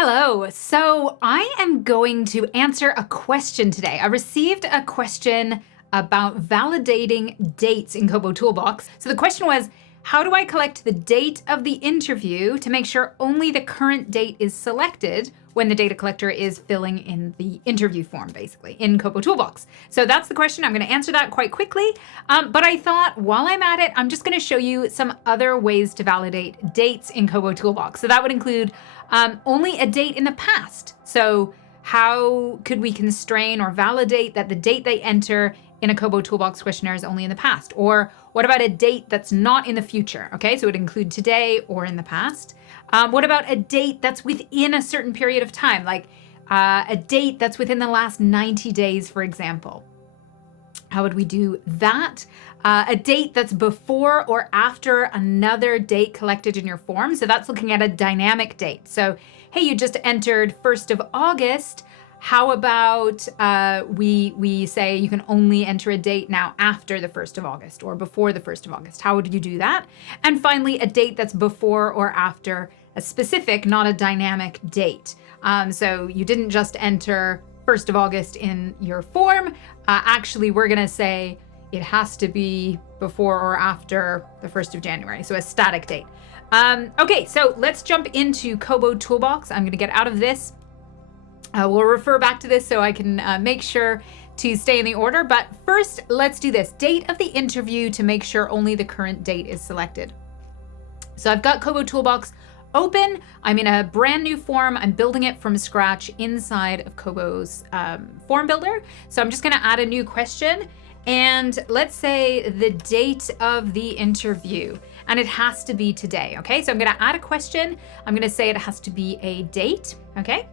Hello. So I am going to answer a question today. I received a question about validating dates in KoboToolbox. So the question was, how do I collect the date of the interview to make sure only the current date is selected when the data collector is filling in the interview form, basically, in KoboToolbox? So that's the question. I'm going to answer that quite quickly. But I thought while I'm at it, I'm just going to show you some other ways to validate dates in KoboToolbox. So that would include only a date in the past. So how could we constrain or validate that the date they enter in a KoboToolbox questionnaire is only in the past? Or what about a date that's not in the future? Okay, so it would include today or in the past. What about a date that's within a certain period of time, like a date that's within the last 90 days, for example? How would we do that? A date that's before or after another date collected in your form. So that's looking at a dynamic date. So, hey, you just entered 1st of August. How about we say you can only enter a date now after the 1st of August or before the 1st of August? How would you do that? And finally, a date that's before or after a specific, not a dynamic date. So you didn't just enter 1st of August in your form. Actually, we're going to say it has to be before or after the 1st of January. So a static date. Okay, so let's jump into KoboToolbox. I'm going to get out of this. We'll refer back to this so I can make sure to stay in the order. But first, let's do this. Date of the interview to make sure only the current date is selected. So I've got KoboToolbox open. I'm in a brand new form. I'm building it from scratch inside of Kobo's form builder. So I'm just going to add a new question. And let's say the date of the interview. And it has to be today. Okay, so I'm going to add a question. I'm going to say it has to be a date. Okay.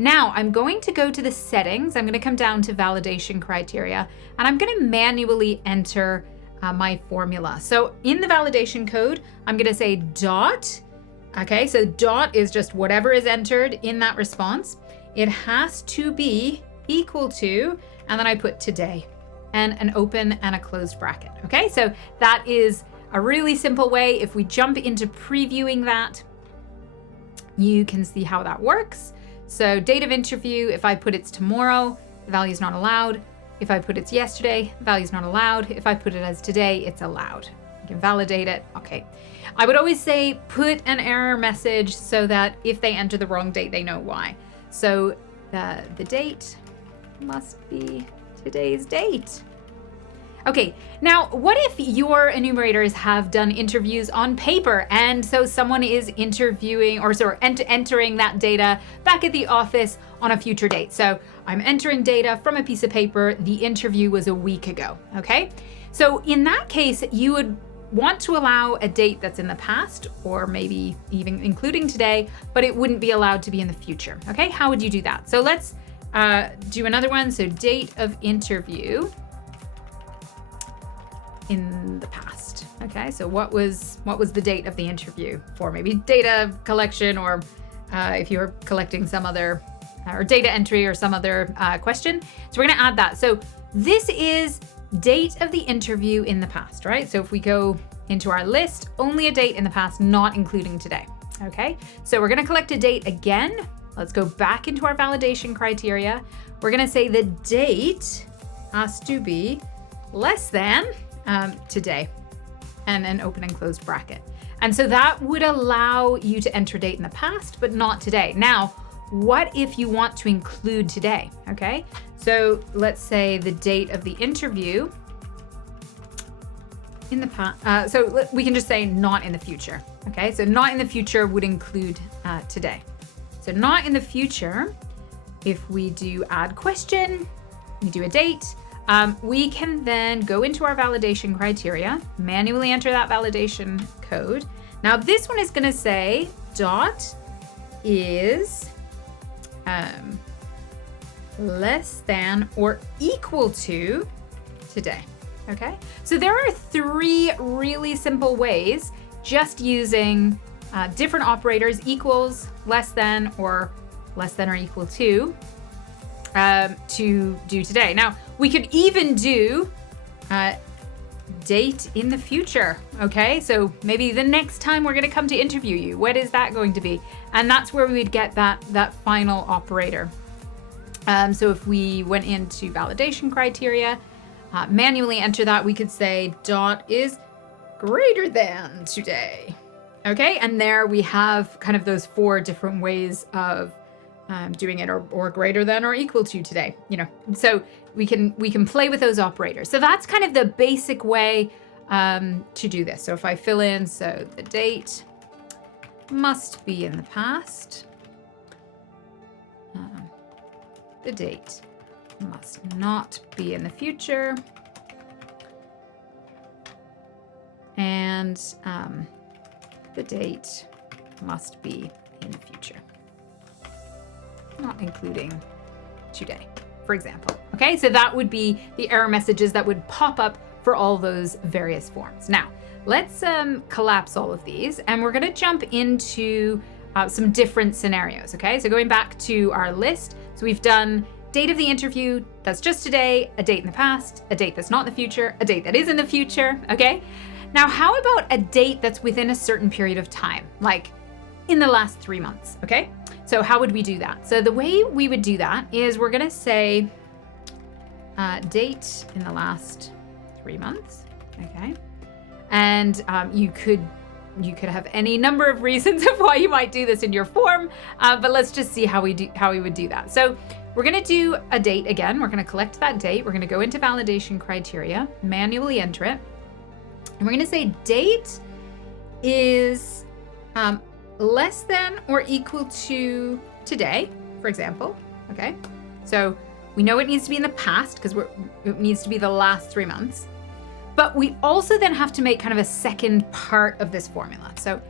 Now I'm going to go to the settings. I'm going to come down to validation criteria, and I'm going to manually enter my formula. So in the validation code, I'm going to say dot. Okay, so dot is just whatever is entered in that response. It has to be equal to, and then I put today, and an open and a closed bracket. Okay, so that is a really simple way. If we jump into previewing that, you can see how that works. So date of interview, if I put it's tomorrow, the value is not allowed. If I put it's yesterday, the value is not allowed. If I put it as today, it's allowed. I can validate it. Okay. I would always say put an error message so that if they enter the wrong date, they know why. So the date must be today's date. Okay, now what if your enumerators have done interviews on paper and so someone is interviewing or entering that data back at the office on a future date? So I'm entering data from a piece of paper. The interview was a week ago, okay? So in that case, you would want to allow a date that's in the past or maybe even including today, but it wouldn't be allowed to be in the future, okay? How would you do that? So let's do another one. So date of interview in the past. Okay, so what was the date of the interview for? Maybe data collection, or if you're collecting some other or data entry or some other question. So we're going to add that. So this is date of the interview in the past, right? So if we go into our list, only a date in the past, not including today. Okay, so we're going to collect a date again. Let's go back into our validation criteria. We're going to say the date has to be less than today, and an open and closed bracket. And so that would allow you to enter date in the past, but not today. Now, what if you want to include today? Okay, so let's say the date of the interview in the past. So we can just say not in the future. Okay, so not in the future would include today. So not in the future, if we do add question, we do a date, we can then go into our validation criteria, manually enter that validation code. Now this one is going to say dot is less than or equal to today. Okay, so there are 3 really simple ways, just using different operators, equals, less than or equal to do today. Now we could even do date in the future. Okay, so maybe the next time we're going to come to interview you, what is that going to be? And that's where we would get that final operator. So if we went into validation criteria, manually enter that, we could say dot is greater than today. Okay, and there we have kind of those 4 different ways of doing it, or greater than or equal to today, so we can play with those operators. So that's kind of the basic way to do this. So if I fill in, so the date must be in the past, the date must not be in the future, and the date must be in the future, not including today, for example. Okay, so that would be the error messages that would pop up for all those various forms. Now, let's collapse all of these, and we're gonna jump into some different scenarios, okay? So going back to our list, so we've done date of the interview, that's just today, a date in the past, a date that's not in the future, a date that is in the future, okay? Now, how about a date that's within a certain period of time, like in the last 3 months, okay? So how would we do that? So the way we would do that is we're gonna say date in the last 3 months, okay? And you could have any number of reasons of why you might do this in your form, but let's just see how we would do that. So we're gonna do a date again. We're gonna collect that date. We're gonna go into validation criteria, manually enter it. And we're gonna say date is less than or equal to today, for example, okay? So we know it needs to be in the past because it needs to be the last 3 months. But we also then have to make kind of a second part of this formula. So,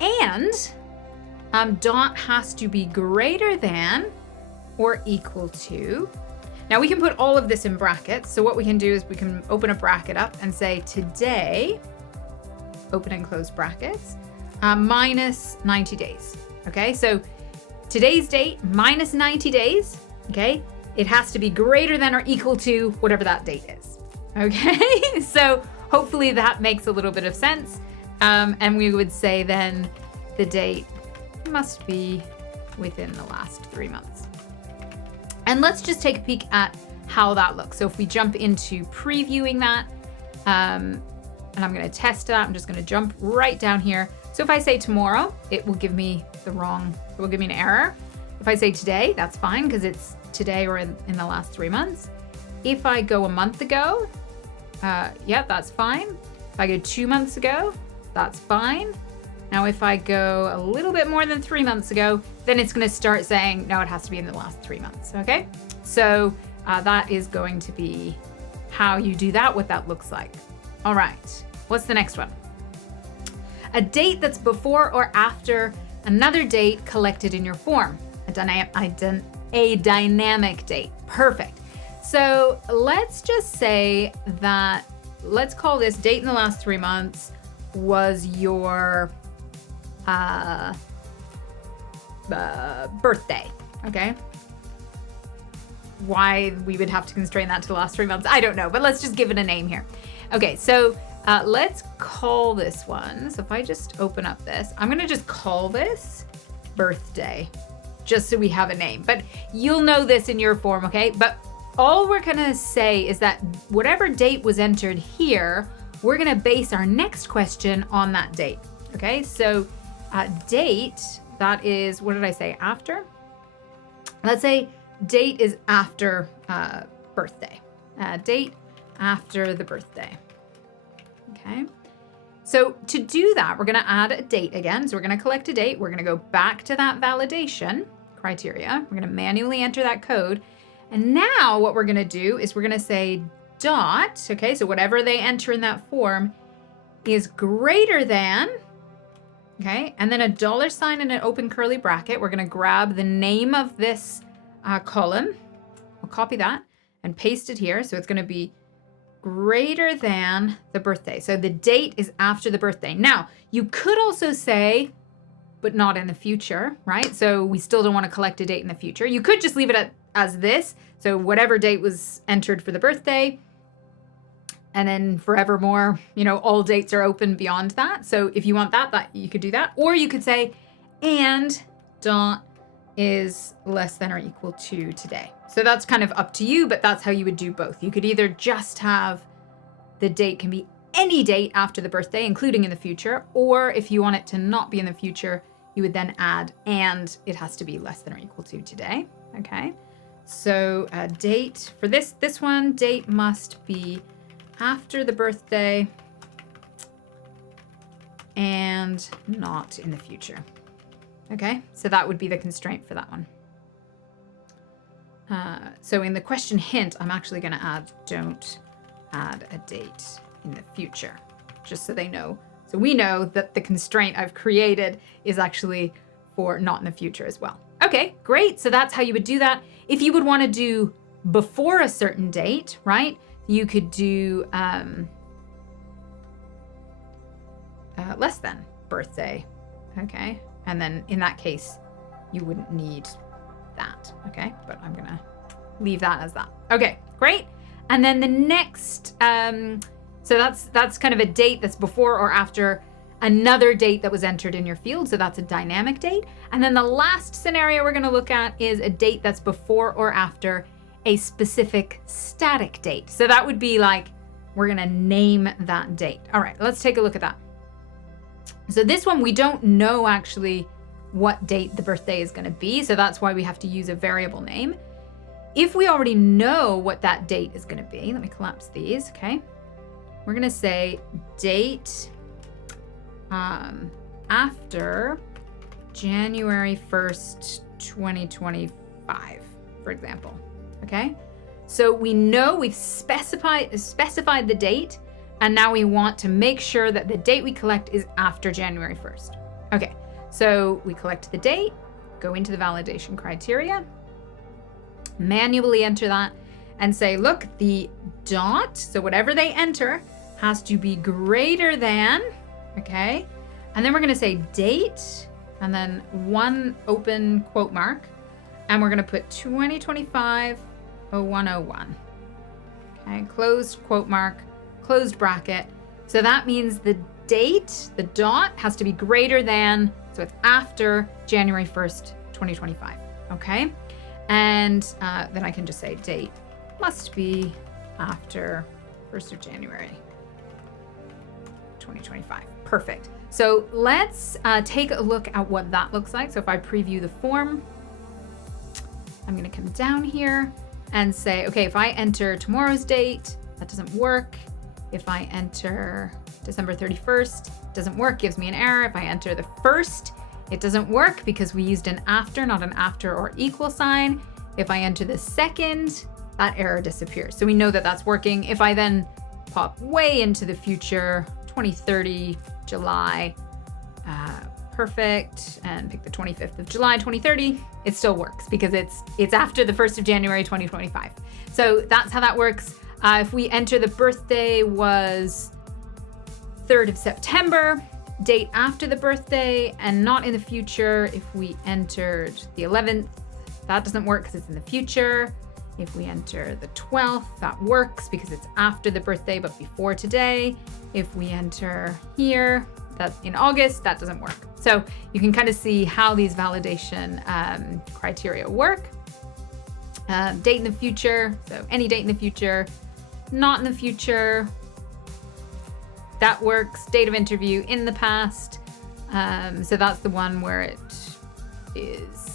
and dot has to be greater than or equal to. Now we can put all of this in brackets. So what we can do is we can open a bracket up and say today, open and close brackets, minus 90 days. Okay, so today's date minus 90 days, okay? It has to be greater than or equal to whatever that date is. Okay, so hopefully that makes a little bit of sense. And we would say then the date must be within the last 3 months. And let's just take a peek at how that looks. So if we jump into previewing that, and I'm gonna test that, I'm just gonna jump right down here. So if I say tomorrow, it will give me it will give me an error. If I say today, that's fine because it's today or in the last 3 months. If I go a month ago, yeah, that's fine. If I go 2 months ago, that's fine. Now, if I go a little bit more than 3 months ago, then it's gonna start saying, no, it has to be in the last 3 months, okay? So that is going to be how you do that, what that looks like. All right, what's the next one? A date that's before or after another date collected in your form. A dynamic date, perfect. So let's just say that, let's call this date in the last 3 months was your birthday, okay? Why we would have to constrain that to the last 3 months, I don't know, but let's just give it a name here. Okay, so let's call this one. So if I just open up this, I'm gonna just call this birthday, just so we have a name. But you'll know this in your form, okay? But all we're gonna say is that whatever date was entered here, we're gonna base our next question on that date, okay? So date, that is, what did I say, after? Let's say date is after birthday. Date after the birthday, okay? So to do that, we're gonna add a date again. So we're gonna collect a date. We're gonna go back to that validation criteria. We're gonna manually enter that code. And now what we're gonna do is we're gonna say dot, okay? So whatever they enter in that form is greater than, okay? And then a $sign and an open curly bracket. We're gonna grab the name of this column. We'll copy that and paste it here. So it's gonna be greater than the birthday. So the date is after the birthday. Now, you could also say, but not in the future, right? So we still don't want to collect a date in the future. You could just leave it as this. So whatever date was entered for the birthday, and then forevermore, all dates are open beyond that. So if you want that you could do that. Or you could say, and dot is less than or equal to today. So that's kind of up to you, but that's how you would do both. You could either just have the date can be any date after the birthday, including in the future, or if you want it to not be in the future, you would then add, and it has to be less than or equal to today. Okay. So date for this one, date must be after the birthday and not in the future. Okay, so that would be the constraint for that one. So in the question hint, I'm actually going to add, don't add a date in the future, just so they know. So we know that the constraint I've created is actually for not in the future as well. Okay, great. So that's how you would do that. If you would want to do before a certain date, right, you could do less than birthday. Okay. And then in that case, you wouldn't need that. Okay. But I'm going to leave that as that. Okay, great. And then the next, so that's kind of a date that's before or after another date that was entered in your field. So that's a dynamic date. And then the last scenario we're going to look at is a date that's before or after a specific static date. So that would be like, we're going to name that date. All right, let's take a look at that. So this one, we don't know actually what date the birthday is going to be. So that's why we have to use a variable name. If we already know what that date is going to be, let me collapse these. Okay. We're going to say date after January 1st, 2025, for example. Okay. So we know we've specified the date, and now we want to make sure that the date we collect is after January 1st. Okay, so we collect the date, go into the validation criteria, manually enter that, and say, look, the dot, so whatever they enter, has to be greater than, okay? And then we're gonna say date, and then one open quote mark, and we're gonna put 2025-0101. Okay, closed quote mark, closed bracket. So that means the date, the dot, has to be greater than, so it's after January 1st, 2025, okay? And then I can just say date must be after 1st of January, 2025. Perfect. So let's take a look at what that looks like. So if I preview the form, I'm gonna come down here and say, okay, if I enter tomorrow's date, that doesn't work. If I enter December 31st, doesn't work, gives me an error. If I enter the 1st, it doesn't work because we used an after, not an after or equal sign. If I enter the 2nd, that error disappears. So we know that that's working. If I then pop way into the future, 2030, July, perfect, and pick the 25th of July, 2030, it still works because it's after the 1st of January, 2025. So that's how that works. If we enter the birthday was 3rd of September, date after the birthday and not in the future. If we entered the 11th, that doesn't work because it's in the future. If we enter the 12th, that works because it's after the birthday but before today. If we enter here, that's in August, that doesn't work. So you can kind of see how these validation criteria work. Date in the future, so any date in the future, not in the future, that works. Date of interview in the past. So that's the one where it is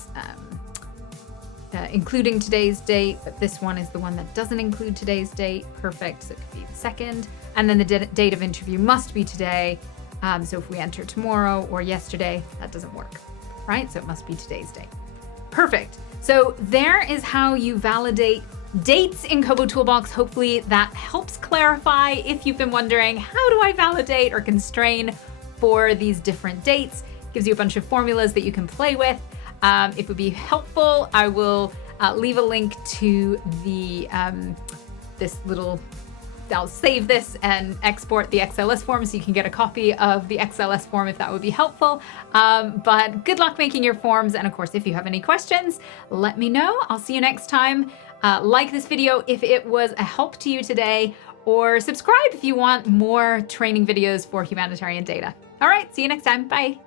including today's date, but this one is the one that doesn't include today's date. Perfect, so it could be the 2nd. And then the date of interview must be today. So if we enter tomorrow or yesterday, that doesn't work, right? So it must be today's date. Perfect. So there is how you validate dates in KoboToolbox. Hopefully that helps clarify if you've been wondering, how do I validate or constrain for these different dates? Gives you a bunch of formulas that you can play with. If it would be helpful, I will leave a link to the I'll save this and export the XLS form so you can get a copy of the XLS form if that would be helpful. But good luck making your forms. And of course, if you have any questions, let me know. I'll see you next time. Like this video if it was a help to you today, or subscribe if you want more training videos for humanitarian data. All right, see you next time. Bye.